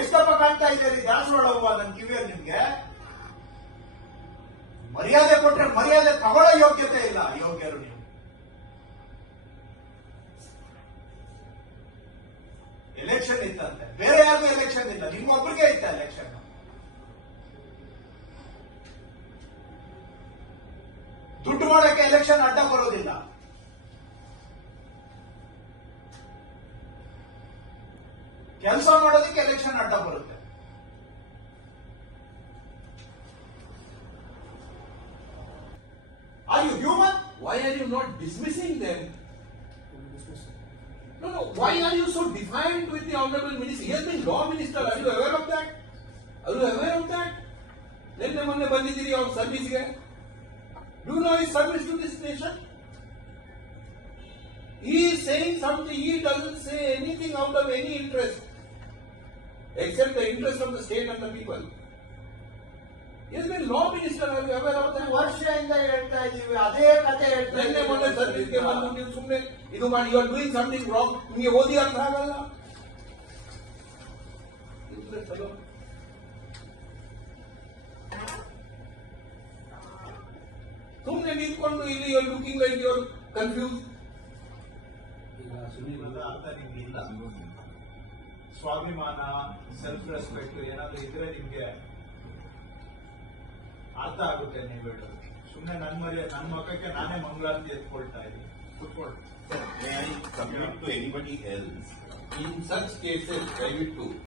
ಎಷ್ಟಪ್ಪ ಕಾಣ್ತಾ ಇದ್ದೀರಿ ದಾಸವಾಳ ಹೂವ ನನ್ನ ಕಿವಿಯಲ್ಲಿ ನಿಮ್ಗೆ? ಮರ್ಯಾದೆ ಕೊಟ್ರೆ ಮರ್ಯಾದೆ ತಗೊಳ್ಳೋ ಯೋಗ್ಯತೆ ಇಲ್ಲ. ಯೋಗ್ಯರು ನೀವು. ಎಲೆಕ್ಷನ್ ಇತ್ತಂತೆ, ಬೇರೆ ಯಾರಿಗೂ ಎಲೆಕ್ಷನ್ ಇಲ್ಲ, ನಿಮ್ಮೊಬ್ಬರಿಗೆ ಇತ್ತ ಎಲೆಕ್ಷನ್. ದುಡ್ಡು ಮಾಡೋಕೆ ಎಲೆಕ್ಷನ್ ಅಡ್ಡ ಬರೋದಿಲ್ಲ. ಕೆಲಸ ಮಾಡೋದಕ್ಕೆ ಎಲೆಕ್ಷನ್ ಅಡ್ಡ ಬರುತ್ತೆ. Are you human? Why are you not dismissing them? No. Why are you so defiant with the Honorable Minister? He has been Law Minister. Are you aware of that? Are you aware of that? Then ಮೊನ್ನೆ ಬಂದಿದ್ದೀರಿ ಅವ್ರ ಸರ್ವಿಸ್ಗೆ. Do you know his service to this nation? He is saying something. He doesn't say anything out of any interest, except the interest of the state and the people. He has been Law Minister. Are you aware of that? ವರ್ಷದಿಂದ ಹೇಳ್ತಾ ಇದೀವಿ, ಅದೇ ಕತೆ ಹೇಳ್ತಾ ನಿನ್ನೆ ಮೊನ್ನೆ ಸರ್ವಿಸ್ಗೆ ಬಂದು ನೀವು ಸುಮ್ಮನೆ ಇದು ಮಾಡಿ, you are doing something wrong. ನಿಮಗೆ ಓದಿ ಅರ್ಥ ಆಗಲ್ಲ. ಸುಮ್ಮನೆ ನಿಂತ್ಕೊಂಡು ಇಲ್ಲಿ you are looking like you are confuse. ಅರ್ಥ ನಿಮ್ಗೆ ಇಲ್ಲ. ಸ್ವಾಭಿಮಾನ, ಸೆಲ್ಫ್ ರೆಸ್ಪೆಕ್ಟ್ ಏನಾದ್ರು ಇದ್ರೆ ನಿಮ್ಗೆ ಅರ್ಥ ಆಗುತ್ತೆ. ನೀವು ಹೇಳೋದು ಸುಮ್ಮನೆ ನನ್ನ ಮಕ್ಕಕ್ಕೆ ನಾನೇ ಮಂಗಳಾರತಿ ಎತ್ಕೊಳ್ತಾ ಇದ್ದೀನಿ. ಕುತ್ಕೊಳ್ಳಿ. May I submit to anybody else? In such cases, debit to